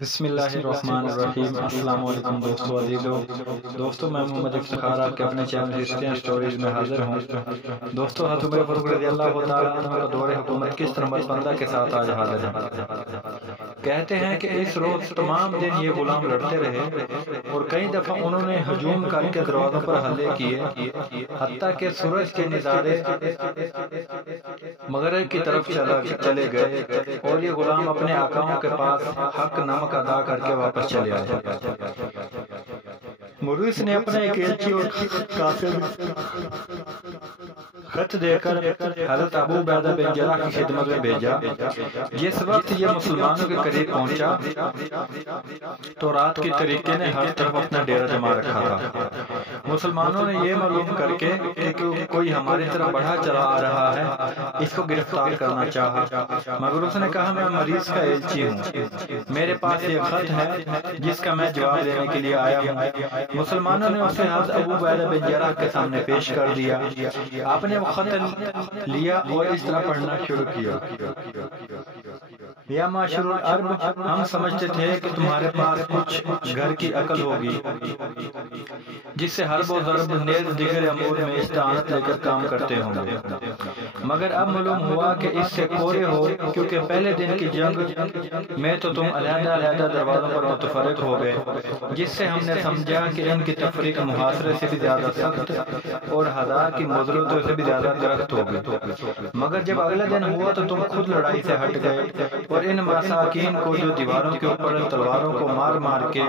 بسم اللہ الرحمن الرحیم۔ السلام علیکم دوستو عزیزو۔ میں محمد افتخار آپ کے اپنے چینل ہسٹری سٹوریز میں حاضر ہوں۔ دوستو حضرت عمر فاروق رضی اللہ تعالیٰ عنہ کا دور حکومت قسط نمبر 15 کے ساتھ آج حاضر ہے۔ کہتے ہیں کہ اس روز تمام دن یہ غلام لڑتے رہے اور کئی دفعہ انہوں نے ہجوم کر کے دروازوں پر حملے کیے، حتیٰ کہ سورج کے نظارے مغرب کی طرف چلے گئے اور یہ غلام اپنے آقاؤں کے پاس حق نمک ادا کر کے واپس چلے آئے۔ مرویس نے اپنے ایک ایلچی اور کاتب خط دے کر حضرت ابو عبیدہ بن جراح کی خدمت میں بھیجا۔ جس وقت یہ مسلمانوں کے قریب پہنچا تو رات کی طریقے نے ہر طرف اپنا ڈیرا جما رکھا تھا۔ مسلمانوں نے یہ معلوم کر کے کہ کوئی ہماری طرف بڑھا چلا آ رہا ہے، اس کو گرفتار کرنا چاہا، مگر اس نے کہا میں مریض کا ایلچی ہوں، میرے پاس یہ خط ہے جس کا میں جواب دینے کے لیے آیا ہوں۔ مسلمانوں نے اسے حضرت ابو عبیدہ بن جراح کے سامنے پیش کر دیا۔ آپ نے وہ خط لیا اور اس طرح پڑھنا شروع کیا: یا معاشر العرب، ہم سمجھتے تھے کہ تمہارے پاس کچھ گھر کی عقل ہوگی جس سے حرب و ضرب نیز دیگر امور میں استعانت لے کر کام کرتے ہوں گے، مگر اب معلوم ہوا کہ اس سے کورے ہو، کیونکہ پہلے دن کی جنگ میں تو تم علیحدہ علیحدہ دروازوں پر متفرق ہو گئے، جس سے ہم نے سمجھا کہ ان کی تفریق محاصرے سے بھی زیادہ سخت اور ہزار کی مضرتوں سے بھی زیادہ درخت ہوگی، مگر جب اگلا دن ہوا تو تم خود لڑائی سے ہٹ گئے اور ان مساکین کو جو دیواروں کے اوپر تلواروں کو مار مار کے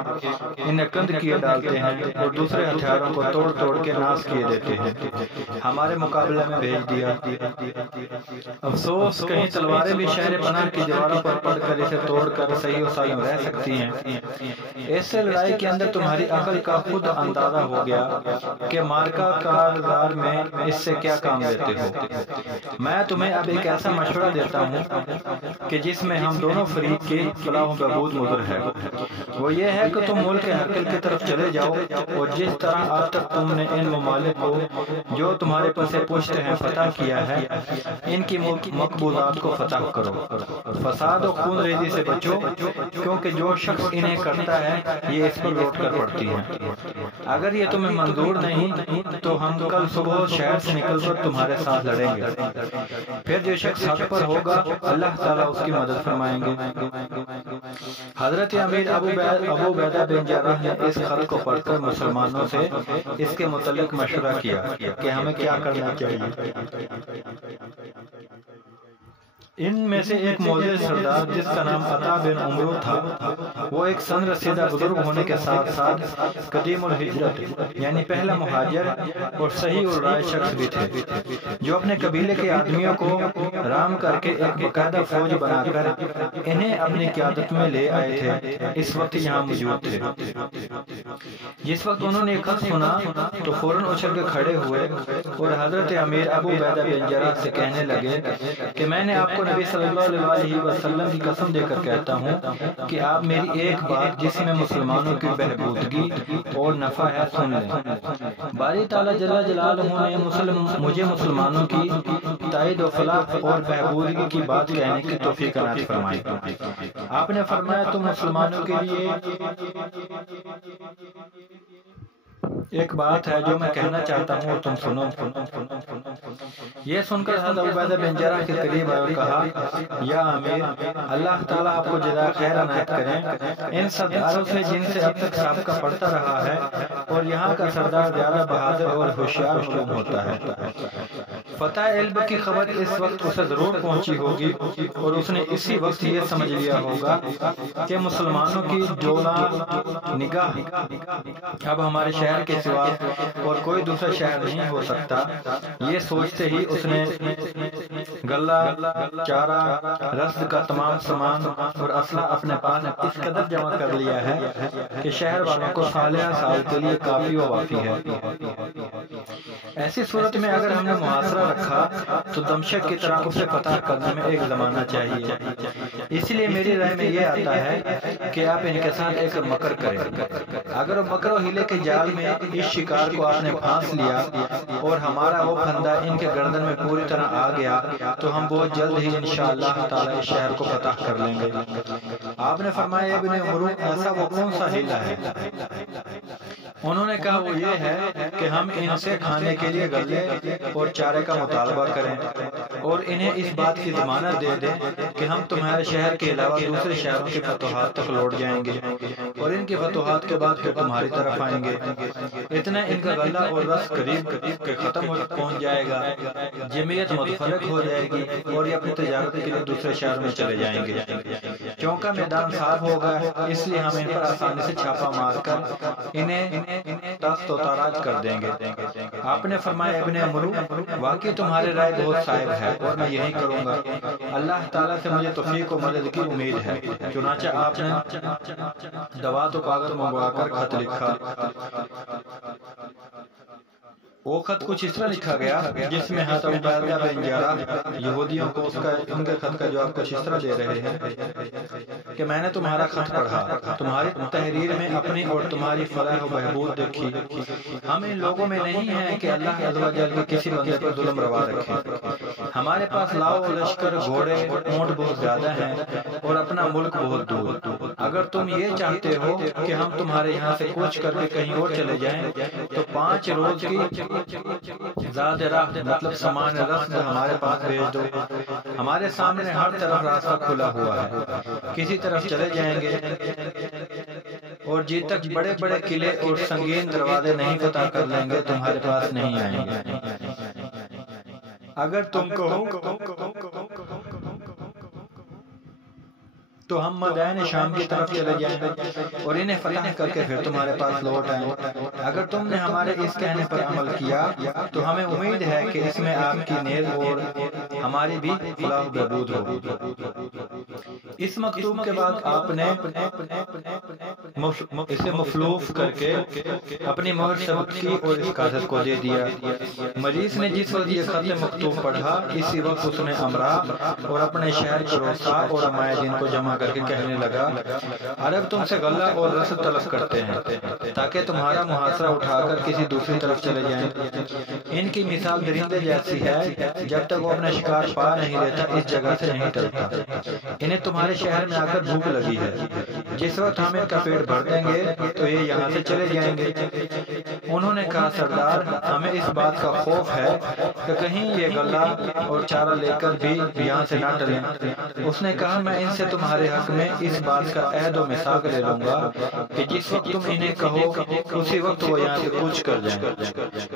انہیں کند کیے ڈالتے ہیں اور دوسرے ہتھیاروں کو توڑ توڑ کے ناس کیے دیتے ہیں، ہمارے مقابلے میں بھیج دیا۔ افسوس، کہیں تلواریں بھی شہر پناہ کی دیواروں پر پڑ کر اسے توڑ کر صحیح و سالم رہ سکتی ہیں۔ ایسے لڑائی کے اندر تمہاری عقل کا خود اندازہ ہو گیا کہ مارکا کارزار میں اس سے کیا کام لیتے ہو۔ میں تمہیں اب ایک ایسا مشورہ دیتا ہوں کہ جس میں ہم دونوں فریق کی فلاح و بہبود مضر ہے۔ وہ یہ ہے کہ تم ملک ہرکل کی طرف چلے جاؤ اور جس طرح اب تک تم نے ان ممالک کو جو تمہارے پس پشت ہیں فتح کیا ہے، ان کی مقبوضات کو فتح کرو۔ فساد و خون ریزی سے بچو، کیونکہ جو شخص انہیں کرتا ہے یہ اس پر لوٹ کر پڑتی ہیں۔ اگر یہ تمہیں منظور نہیں تو ہم کل صبح شہر سے نکل کر تمہارے ساتھ لڑیں گے، پھر جو شخص حق پر ہوگا اللہ تعالیٰ اس کی مدد فرمائیں گے۔ حضرت امیر ابو عبیدہ بن جراح نے اس خط کو پڑھ کر مسلمانوں سے اس کے متعلق مشورہ کیا کہ ہمیں کیا کرنا چاہیے۔ ان میں سے ایک معزز سردار جس کا نام عطا بن عمرو تھا، وہ ایک سن رسیدہ بزرگ ہونے کے ساتھ ساتھ قدیم الہجرت یعنی پہلا مہاجر اور صحیح الرائے شخص بھی تھے، جو اپنے قبیلے کے آدمیوں کو رام کر کے ایک باقاعدہ فوج بنا کر انہیں اپنی قیادت میں لے آئے تھے۔ اس وقت یہاں موجود تھے۔ جس وقت انہوں نے خط سنا تو فوراً اچھل کے کھڑے ہوئے اور حضرت امیر ابو عبیدہ بن جراح سے کہنے لگے کہ میں نے آپ کو نبی صلی اللہ علیہ وسلم کی قسم دے کر کہتا ہوں کہ آپ میری ایک بات جس میں مسلمانوں کی بہبودگی اور نفع ہے سن لیں۔ باری تعالیٰ جل جلالہ نے مجھے مسلمانوں کی تائید و فلاح اور بہبودگی کی بات کہنے کی توفیق عنایت فرمائی۔ آپ نے فرمایا تم مسلمانوں کے لیے ایک بات ہے جو میں کہنا چاہتا ہوں اور تم سنو۔ یہ سن کر حضرت ابو عبیدہ بن جراح کے قریب آئے اور کہا یا امیر، اللہ تعالیٰ آپ کو جزائے خیر عنایت کریں۔ ان سرداروں سے جن سے اب تک سابقہ پڑتا رہا ہے اور یہاں کا سردار زیادہ بہادر اور ہوشیار معلوم ہوتا ہے۔ فتح علم کی خبر اس وقت اسے ضرور پہنچی ہوگی اور اس نے اسی وقت یہ سمجھ لیا ہوگا کہ مسلمانوں کی جولا نگاہ اب ہمارے شہر کے سوا اور کوئی دوسرا شہر نہیں ہو سکتا۔ یہ سوچتے ہی اس نے غلہ، چارہ، رسد کا تمام سامان اور اسلحہ اپنے پاس اس قدر جمع کر لیا ہے کہ شہر والوں کو سالہ سال کے لیے کافی و وافی ہے۔ ایسی صورت میں اگر ہم نے محاصرہ رکھا تو دمشق کی طرح اسے فتح کرنے میں ایک زمانہ چاہیے۔ اس لیے میری رائے میں یہ آتا ہے کہ آپ ان کے ساتھ ایک مکر کریں۔ اگر وہ مکر و ہیلے کے جال میں اس شکار کو آپ نے پھانس لیا اور ہمارا وہ پھندا ان کے گردن میں پوری طرح آ گیا تو ہم بہت جلد ہی انشاءاللہ تعالی اس شہر کو فتح کر لیں گے۔ آپ نے فرمایا ابن عمرو ایسا وہ کون سا ہیلا ہے؟ انہوں نے کہا وہ یہ ہے کہ ہم ان سے کھانے کے لیے غلے اور چارے کا مطالبہ کریں اور انہیں اس بات کی ضمانت دے دیں کہ ہم تمہارے شہر کے علاوہ دوسرے شہروں کی فتوحات تک لوٹ جائیں گے اور ان کی فتوحات کے بعد پھر تمہاری طرف آئیں گے۔ اتنا ان کا غلہ اور رس قریب کے ختم پہنچ جائے گا، جمعیت متفرق ہو جائے گی اور یہ اپنی تجارت کے لیے دوسرے شہر میں چلے جائیں گے۔ چونکہ میدان صاف ہوگا اس لیے ہم ان پر آسانی سے چھاپا مار کر انہیں تخت و تاراج کر دیں گے۔ آپ نے فرمایا ابن عمرو واقعی تمہارے رائے بہت صائب ہے اور میں یہی کروں گا، اللہ تعالیٰ سے مجھے توفیق و مدد کی امید ہے۔ چنانچہ آپ نے دوات و کاغذ منگوا کر خط لکھا۔ وہ خط کچھ اس طرح لکھا گیا جس میں حضرت عبیدہ بن جراح یہودیوں کو ان کے خط کا جواب کچھ اس طرح دے رہے ہیں کہ میں نے تمہارا خط پڑھا، تمہاری تحریر میں اپنی اور تمہاری فلاح و بہبود دیکھی۔ ہم ان لوگوں میں نہیں ہیں کہ اللہ عز و جل کے کسی بندے پر ظلم روا رکھے۔ ہمارے پاس لاؤ و لشکر، گھوڑے، اونٹ بہت زیادہ ہیں اور اپنا ملک بہت دور۔ اگر تم یہ چاہتے ہو کہ ہم تمہارے یہاں سے کوچ کر کے کہیں اور چلے جائیں تو 5 روز کی زاد راہ مطلب سامان رسد ہمارے پاس بھیج دو۔ ہمارے سامنے ہر طرف راستہ کھلا ہوا ہے، کسی طرف چلے جائیں گے اور جی تک بڑے بڑے قلعے اور سنگین دروازے نہیں فتح کر لیں گے تمہارے پاس نہیں آئیں گے۔ اگر تم کہو تو ہم مدائن شام کی طرف چلے جائیں اور انہیں فتح کر کے پھر تمہارے پاس لوٹ آئیں۔ اگر تم نے ہمارے اس کہنے پر عمل کیا تو ہمیں امید ہے کہ اس میں آپ کی نیز اور ہماری بھی فلاح و بہبود ہوگی۔ اس مکتوب کے بعد آپ نے اسے مفلوف کر کے اپنی مہر ثبت کی اور اس کاغذ کو دے دیا۔ مریض نے جس وقت یہ خط مکتوب پڑھا اسی وقت اس نے امرا اور اپنے شہر کروسا اور عمائدین کو جمع کر کے کہنے لگا عرب تم سے غلہ اور رسد طلب کرتے ہیں تاکہ تمہارا محاصرہ اٹھا کر کسی دوسری طرف چلے جائیں۔ ان کی مثال درندے جیسی ہے، جب تک وہ اپنا شکار پا نہیں لیتا اس جگہ سے نہیں ٹلتا۔ انہیں تمہارے شہر میں آ کر بھوک لگی ہے، جس وقت ہم ان کا پیٹ بھر دیں گے تو یہ یہاں سے چلے جائیں گے۔ انہوں نے کہا سردار ہمیں اس بات کا خوف ہے کہ کہیں یہ غلہ اور چارہ لے کر بھی یہاں سے نہ ٹلیں۔ اس نے کہا میں ان سے تمہارے حق میں اس بات کا عہد و میثاق لے لوں گا کہ جس وقت تم انہیں کہو اسی وقت وہ یہاں سے کوچ کر جائیں۔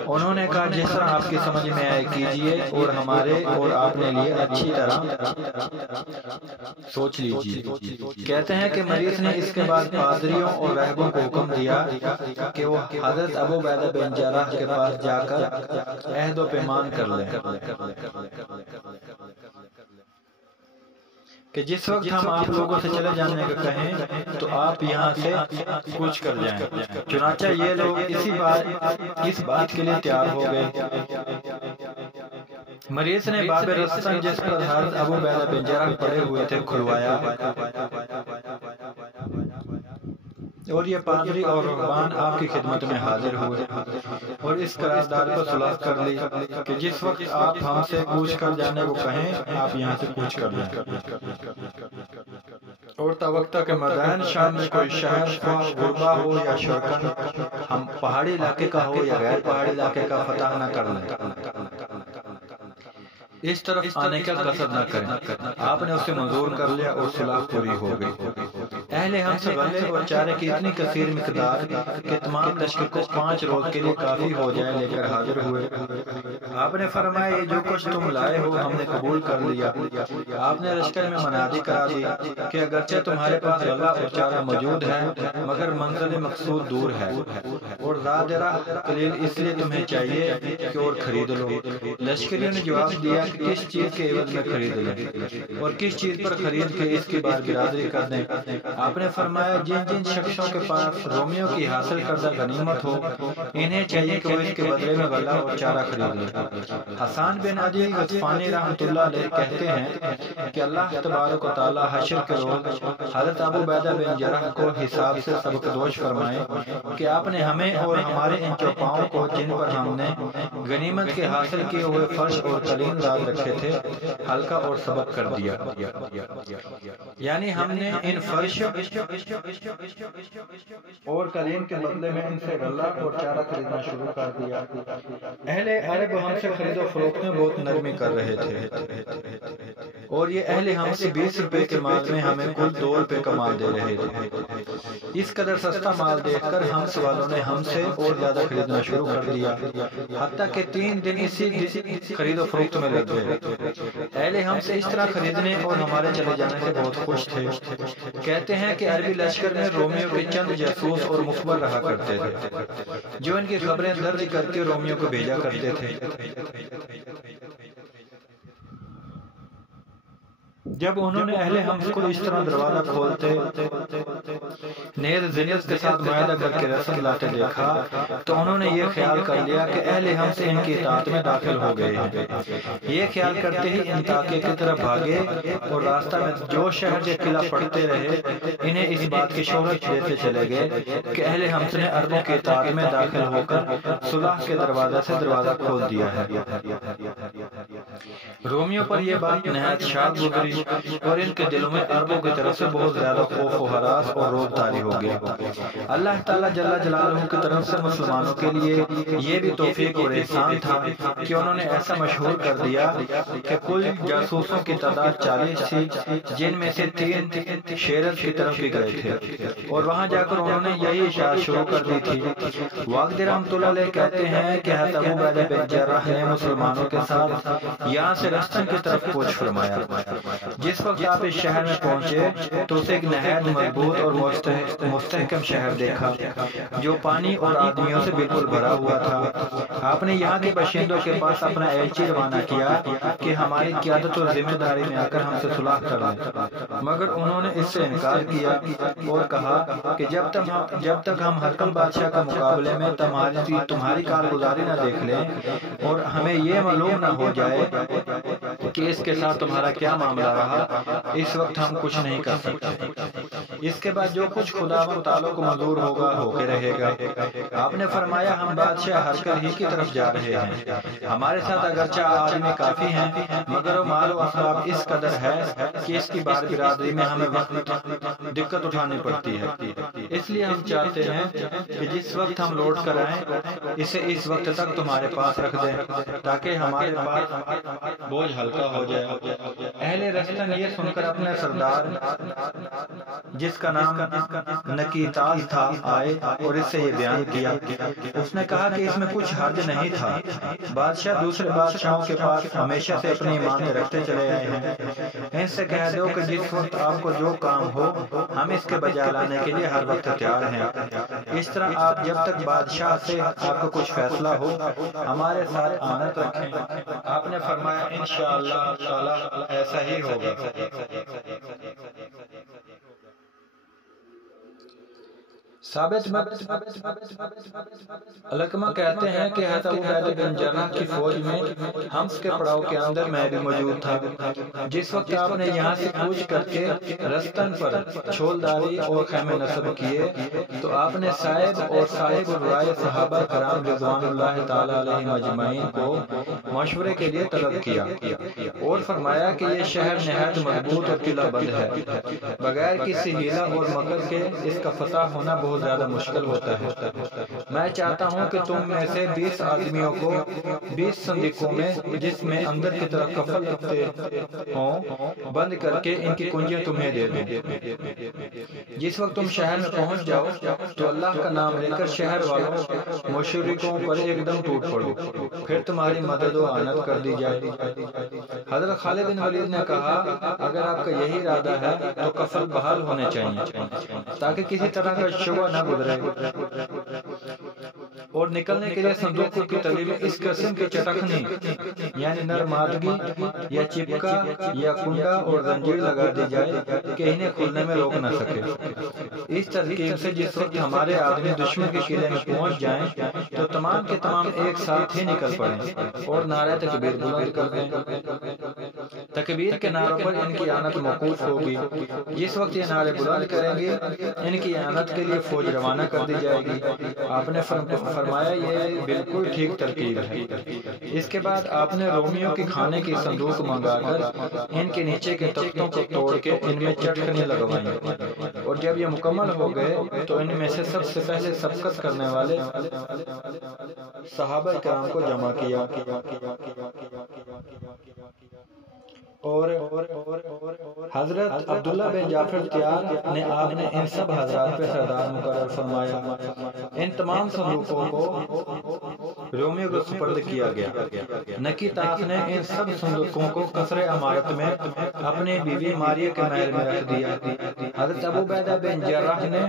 انہوں نے کہا جس طرح آپ کی سمجھ میں آئے کیجئے اور ہمارے اور آپ نے لیے اچھی طرح سوچ لیجئے۔ کہتے ہیں کہ مریض نے اس کے بعد پادریوں اور راہبوں کو حکم دیا کہ وہ حضرت ابو عبیدہ بن جراح کے پاس جا کر عہد و پیمان کر لیں کہ جس وقت ہم آپ لوگوں سے چلے جانے کا کہیں تو آپ یہاں سے کوچ کر جائیں۔ چنانچہ یہ لوگ اس بات کے لیے تیار ہو گئے۔ مریض نے باب رستم جس پر حضرت ابو عبیدہ بن جراح پڑے ہوئے تھے کھلوایا اور یہ پادری اور رہبان آپ کی خدمت میں حاضر ہوئے اور اس قرارداد کو صلاح کر لی کہ جس وقت آپ ہم سے کوچ کر جانے کو کہیں آپ یہاں سے کوچ کر جائیں اور توقع کے مدائن شام میں کوئی شہر خواہ غربا ہو یا شرکن ہم پہاڑی علاقے کا ہو یا غیر پہاڑی علاقے کا فتح نہ کر لیں، اس طرف آنے کا قصد نہ کریں۔ آپ نے اسے منظور کر لیا اور صلاح پوری ہو گئی۔ اہل ہم سے غلے اور چارے کی اتنی کثیر مقدار کہ تمام لشکر کو 5 روز کے لیے کافی ہو جائے لے کر حاضر ہوئے۔ آپ نے فرمایا یہ جو کچھ تم لائے ہو ہم نے قبول کر لیا۔ آپ نے لشکر میں منادی کرا دی کہ اگرچہ تمہارے پاس غلہ اور چارہ موجود ہے مگر منزل مقصود دور ہے اور زاد راہ قلیل، اس لیے تمہیں چاہیے کہ اور خرید لو۔ لشکریوں نے جواب دیا کہ کس چیز کے عوض میں خرید لیں اور کس چیز پر خرید کے اس کی بار برادری کر دیں۔ آپ نے فرمایا جن جن شخصوں کے پاس رومیوں کی حاصل کردہ غنیمت ہو انہیں چاہیے کہ وہ اس کے بدلے میں غلہ اور چارہ خرید لیں۔ حسان بن عدی غطفانی رحمۃ اللہ علیہ کہتے ہیں کہ اللہ تبارک و تعالی حشر کے روز حضرت ابو عبیدہ بن جرح کو حساب سے سبکدوش فرمائے کہ آپ نے ہمیں اور ہمارے ان چوپاؤں کو جن پر ہم نے غنیمت کے حاصل کیے ہوئے فرش اور قلین داد رکھے تھے ہلکا اور سبک کر دیا، یعنی ہم نے ان فرش اور قلین کے بدلے میں ان سے غلہ اور چارہ خریدنا شروع کر دیا۔ اہل عرب ہم سے خرید و فروخت میں بہت نرمی کر رہے تھے اور یہ اہل ہم سے 20 روپے کے مال میں ہمیں کل 2 روپے کا مال دے رہے تھے۔ اس قدر سستا مال دیکھ کر ہم والوں نے ہم سے اور زیادہ خریدنا شروع کر دیا، حتیٰ کہ 3 دن اسی خرید و فروخت میں لگ گئے۔ اہل ہم سے اس طرح خریدنے اور ہمارے چلے جانے سے بہت خوش تھے۔ کہتے ہیں کہ عربی لشکر میں رومیوں کے چند جاسوس اور مخبر رہا کرتے تھے جو ان کی خبریں درج کر کے رومیوں کو بھیجا کرتے تھے۔ جب انہوں نے اہل حمص کو اس طرح دروازہ کھولتے نیز زنیت کے ساتھ معاہدہ کر کے رسم لاتے دیکھا تو انہوں نے یہ خیال کر لیا کہ اہل حمص ان کی اطاعت میں داخل ہو گئے ہیں۔ یہ خیال کرتے ہی انطاکیہ کی طرف بھاگے اور راستہ میں جو شہر کے قلعہ پڑھتے رہے انہیں اس بات کی شہرت دیتے چلے گئے کہ اہل حمص نے عربوں کی اطاعت میں داخل ہو کر صلح کے دروازے سے دروازہ کھول دیا ہے۔ رومیوں پر یہ بات نہایت شاد گزری اور ان کے دلوں میں عربوں کی طرف سے بہت زیادہ خوف و ہراس اور روب طاری ہو گیا۔ اللہ تعالیٰ جل جلالہ کی طرف سے مسلمانوں کے لیے یہ بھی توفیق اور احسان تھا کہ انہوں نے ایسا مشہور کر دیا کہ کل جاسوسوں کی تعداد 40 تھی، جن میں سے 3 شیرت کی طرف بھی گئے تھے اور وہاں جا کر انہوں نے یہی اشاعت شروع کر دی تھی۔ واقدی رحمۃ اللہ علیہ کہتے ہیں کہ حضرت ابو عبیدہ بن جراح نے مسلمانوں کے ساتھ یہاں سے رستن کی طرف کوچ فرمایا۔ جس وقت آپ اس شہر میں پہنچے تو اسے ایک نہایت مضبوط اور مستحکم شہر دیکھا جو پانی اور آدمیوں سے بالکل بھرا ہوا تھا۔ آپ نے یہاں کے باشندوں کے پاس اپنا ایلچی روانہ کیا کہ ہماری قیادت اور ذمہ داری میں آ کر ہم سے صلح کر لیں، مگر انہوں نے اس سے انکار کیا اور کہا کہ جب تک ہم حکم بادشاہ کے مقابلے میں تمہاری کارگزاری نہ دیکھ لیں اور ہمیں یہ معلوم نہ ہو جائے کہ اس کے ساتھ تمہارا کیا معاملہ رہا، اس وقت ہم کچھ نہیں کر سکتے۔ اس کے بعد جو کچھ خدا و تعالیٰ کو منظور ہوگا ہو کے رہے گا۔ آپ نے فرمایا ہم بادشاہ ہرکل ہی کی طرف جا رہے ہیں، ہمارے ساتھ اگرچہ آدمی کافی ہیں مگر وہ مال و اسباب اس قدر ہے کہ اس کی بار برادری میں ہمیں وقت دقت اٹھانی پڑتی ہے۔ اس لیے ہم چاہتے ہیں کہ جس وقت ہم لوٹ کر آئیں اسے اس وقت تک تمہارے پاس رکھ دیں تاکہ ہمارے پاس بوجھ ہلکا ہو جائے۔ اہل رستن یہ سن کر اپنے سردار جس کا نام نکیتاز تھا آئے اور اس سے یہ بیان کیا۔ اس نے کہا کہ اس میں کچھ حرج نہیں تھا، بادشاہ دوسرے بادشاہوں کے پاس ہمیشہ سے اپنی ایمانیں رکھتے چلے آئے ہیں، ان سے کہہ دو کہ جس وقت آپ کو جو کام ہو ہم اس کے بجا لانے کے لیے ہر وقت تیار ہیں۔ اس طرح آپ جب تک بادشاہ سے آپ کو کچھ فیصلہ ہو ہمارے ساتھ آمد رکھیں۔ آپ نے فرمایا انشاءاللہ تعالی ایسا ہی ہوگا۔ ثابت علقمہ کہتے ہیں کہ حضرت ابو عبیدہ بن جراح کی فوج میں حمص کے پڑاؤ کے اندر میں بھی موجود تھا۔ جس وقت آپ نے یہاں سے کوچ کر کے رستن پر چھولداری اور خیمے نصب کیے تو آپ نے صاحب اور صاحب الرائے صحابہ کرام رضوان اللہ تعالی علیہم اجمعین کو مشورے کے لیے طلب کیا اور فرمایا کہ یہ شہر نہایت مضبوط اور قلعہ بند ہے، بغیر کسی ہیلہ اور مکر کے اس کا فتح ہونا بہت زیادہ مشکل ہوتا ہے۔ میں چاہتا ہوں کہ تم میں سے 20 آدمیوں کو 20 صندوقوں میں جس میں اندر کی طرف کفل رکھتے ہوں بند کر کے ان کی کنجیاں تمہیں دے دوں۔ جس وقت تم شہر میں پہنچ جاؤ تو اللہ کا نام لے کر شہر والوں مشرکوں پر ایک دم ٹوٹ پڑو، پھر تمہاری مدد و اعانت کر دی جائے۔ حضرت خالد بن ولید نے کہا اگر آپ کا یہی ارادہ ہے تو کفل بحال ہونے چاہیے تاکہ کسی طرح کا شبہ نہ گزرے۔ اور نکلنے کے لیے صندوقوں کی تلی میں اس قسم کی چٹکھنی یعنی نرمادگی یا چپکا یا کنڈا اور زنجیر لگا دی جائے کہ انہیں کھلنے میں روک نہ سکے۔ اس ترکیب سے جس وقت ہمارے آدمی دشمن کے قلعے میں پہنچ جائیں تو تمام کے تمام ایک ساتھ ہی نکل پڑیں اور نعرہ تکبیر بلند کر دیں۔ تکبیر کے نعروں پر ان کی اعانت موقوف ہوگی۔ جس وقت یہ نعرے بلند کریں گے ان کی اعانت کے لیے فوج روانہ کر دی جائے گی۔ آپ نے فرمایا یہ بالکل ٹھیک ترکیب ہے۔ اس کے بعد آپ نے رومیوں کی کھانے کی صندوق منگا کر ان کے نیچے کے تختوں کو توڑ کے ان میں چٹکنی لگوائیں، اور جب یہ مکمل ہو گئے تو ان میں سے سب سے پہلے سبقت کرنے والے صحابہ کرام کو جمع کیا اور حضرت عبداللہ بن جعفر تیار نے آپ نے ان سب حضرات پہ سردار مقرر فرمایا۔ ان تمام صندوقوں کو رومیوں کو سپرد کیا گیا۔ نکی طاق نے ان سب صندوقوں کو قصر عمارت میں اپنی بیوی ماریہ کے محل میں رکھ دیا۔ حضرت ابو عبیدہ بن جراح نے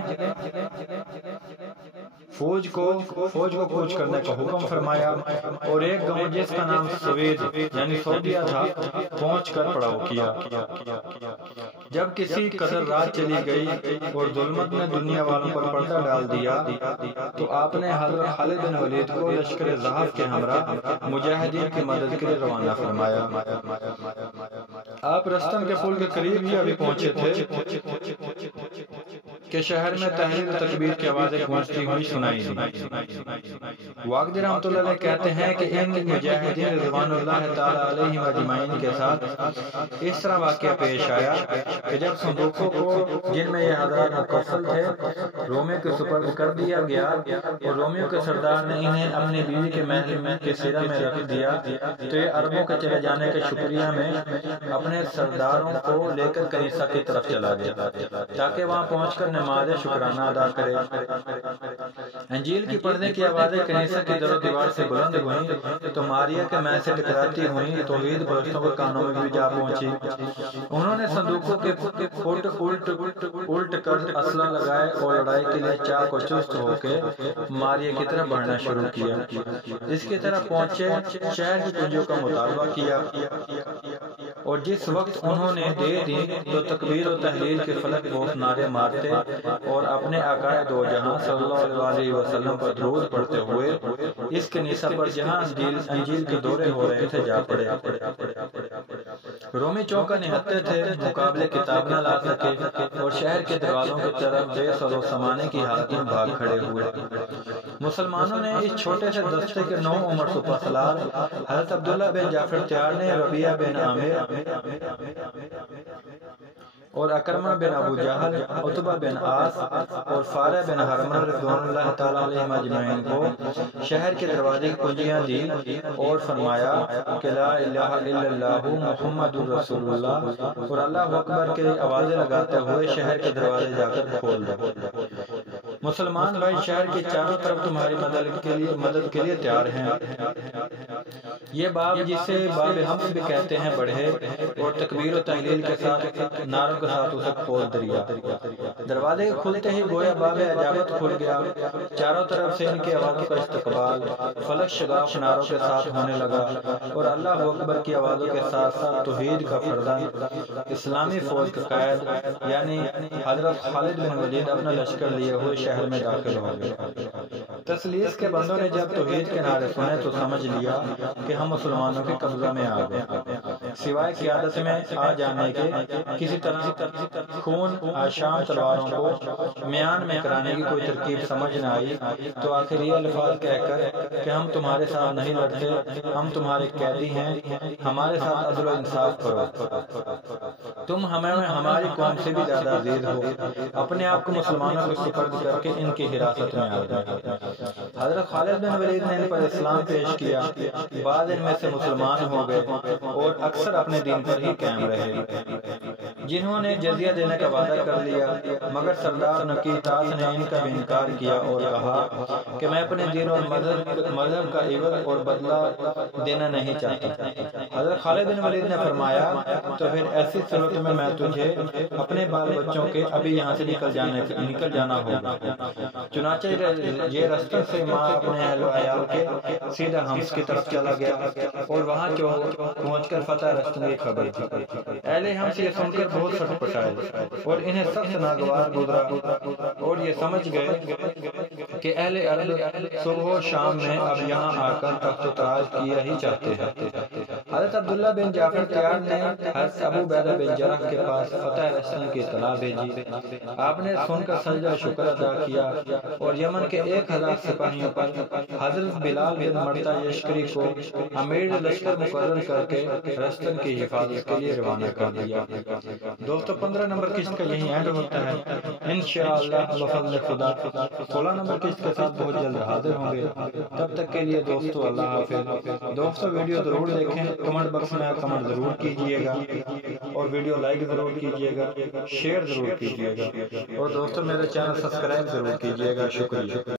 فوج کو کوچ کرنے کا حکم فرمایا اور ایک گاؤں جس کا نام سوید یعنی سعودیہ تھا پہنچ کر پڑاؤ کیا۔ جب کسی قدر رات چلی گئی اور ظلمت نے دنیا والوں پر پردہ ڈال دیا تو آپ نے حضرت خالد بن ولید کو لشکر زحف کے ہمراہ مجاہدین کی مدد کے لیے روانہ فرمایا۔ آپ رستم کے پل کے قریب ہی ابھی پہنچے تھے کہ شہر میں تحریر و تکبیر کی آوازیں گونجتی ہوئی سنائی دی۔ واقدی رحمۃ اللہ علیہ کہتے ہیں کہ ان مجاہدین رضوان اللہ تعالی علیہم اجمعین کے ساتھ اس طرح واقعہ پیش آیا کہ جب صندوقوں کو جن میں یہ حضرات مکفل تھے رومیوں کے سپرد کر دیا گیا اور رومیوں کے سردار نے انہیں اپنی بیوی کے محل کے سرہ میں رکھ دیا تو یہ عربوں کے چلے جانے کے شکریہ میں اپنے سرداروں کو لے کر کنیسہ کی طرف چلا گیا تاکہ وہاں پہنچ کر نماز شکرانہ ادا کرے۔ انجیل کی پڑھنے کی آوازیں کنیسہ کی در و دیوار سے بلند ہوئیں تو ماریہ کے محل سے ٹکراتی ہوئیں توحید پرستوں کے کانوں میں بھی جا پہنچی۔ انہوں نے صندوقوں کے پھٹ الٹ کر اسلحہ لگائے اور لڑائی کے لیے چاق و چست ہو کے ماریہ کی طرف بڑھنا شروع کیا۔ اس کی طرف پہنچے شہر کی کنجیوں کا مطالبہ کیا اور جس وقت انہوں نے دے دی تو تکبیر و تحلیل کے فلک بہت نعرے مارتے اور اپنے آقا دو جہاں صلی اللہ علیہ وسلم پر درود پڑھتے ہوئے اس کنیسہ پر جہاں انجیل کے دورے ہو رہے تھے جا پڑے۔ رومی چونکا نہتے تھے، مقابلے کتاب نہ لا سکے اور شہر کے دروازوں کی طرف بے سر و سمانے کی حالت میں بھاگ کھڑے ہوئے۔ مسلمانوں نے اس چھوٹے سے دستے کے 9 عمر سپہ سالار حضرت عبداللہ بن جعفر تیار نے ربیعہ بن عامر اور اکرمہ بن ابو جہل، عتبہ بن عاص اور فارع بن حرمل رضوان اللہ تعالیٰ علیہم اجمعین کو شہر کے دروازے کی کنجیاں دی اور فرمایا کہ لا الہ الا اللہ محمد رسول اللہ اور اللہ اکبر کے آوازیں لگاتے ہوئے شہر کے دروازے جا کر کھول دو۔ مسلمان بھائی شہر کے چاروں طرف تمہاری مدد کے لیے تیار ہیں۔ یہ باب جسے باب حمد بھی کہتے ہیں بڑھے اور تکبیر و تحلیل کے ساتھ نعروں کے ساتھ اسے کھول دریا۔ دروازے کھلتے ہی گویا باب عجابت کھل گیا، چاروں طرف سے ان کی آوازوں کا استقبال فلک شگاف نعروں کے ساتھ ہونے لگا اور اللہ اکبر کی آوازوں کے ساتھ ساتھ توحید کا فرزند اسلامی فوج کا قائد یعنی حضرت خالد بن ولید اپنا لشکر لیے ہوئے شہر میں داخل ہو گئے۔ تسلیس کے بندوں نے جب توحید کے نعرے سنے تو سمجھ لیا کہ ہم مسلمانوں کے قبضہ میں آ گئے۔ سوائے قیادت میں آ جانے کے کسی طرح خون آشام تلواروں کو میان میں کرانے کی کوئی ترکیب سمجھ نہ آئی تو آخر یہ الفاظ کہہ کر کہ ہم تمہارے ساتھ نہیں لڑتے، ہم تمہارے قیدی ہیں، ہمارے ساتھ عدل و انصاف کرو، تم ہمیں ہماری قوم سے بھی زیادہ عزیز ہو، اپنے آپ کو مسلمانوں کو سپرد کر کے ان کی حراست میں آ گئے۔ حضرت خالد بن ولید نے ان پر اسلام پیش کیا، بعض ان میں سے مسلمان ہو گئے اور اکثر اپنے دین پر ہی قائم رہے۔ جنہوں نے جزیہ دینے کا وعدہ کر لیا، مگر سردار نکیتاس نے ان کا بھی انکار کیا اور کہا کہ میں اپنے دین اور مذہب کا عوض اور بدلہ دینا نہیں چاہتا۔ حضرت خالد بن ولید نے فرمایا تو پھر ایسی صورت میں تجھے اپنے بال بچوں کے ابھی یہاں سے نکل جانا ہوگا۔ چنانچہ یہ رستم سے ماں اپنے اہل و عیال کے سیدھا حمص کی طرف چلا گیا اور وہاں پہنچ کر فتح رستم کی خبر دی۔ اہل حمص یہ سن کر بہت سٹپٹائے اور انہیں سخت ناگوار گزرا اور یہ سمجھ گئے کہ اہل عرب صبح و شام میں اب یہاں آ کر تخت و تاج کیا ہی چاہتے ہیں۔ حضرت عبداللہ بن جعفر تیار نے حضرت ابو عبیدہ بن جراح کے پاس فتح رستم کی اطلاع بھیجی۔ آپ نے سن کر سجدہ شکر ادا کیا اور یمن کے 1000 سپاہیوں پر حضرت بلال بن مرتا یشکری کو امیر لشکر مقرر کر کے رستم کی حفاظت کے لیے روانہ کر دیا۔ دوستو 15 نمبر قسط کا یہی اینڈ ہوتا ہے۔ انشاءاللہ بفضل خدا 16 نمبر قسط کے ساتھ بہت جلد حاضر ہوں گے۔ تب تک کے لیے دوستو اللہ حافظ۔ دوستو ویڈیو ضرور دیکھیں، کمنٹ باکس میں کمنٹ ضرور کیجئے گا اور ویڈیو لائک ضرور کیجئے گا، شیئر ضرور کیجئے گا اور دوستو میرے چینل سبسکرائب ضرور کیجئے گا۔ شکریہ۔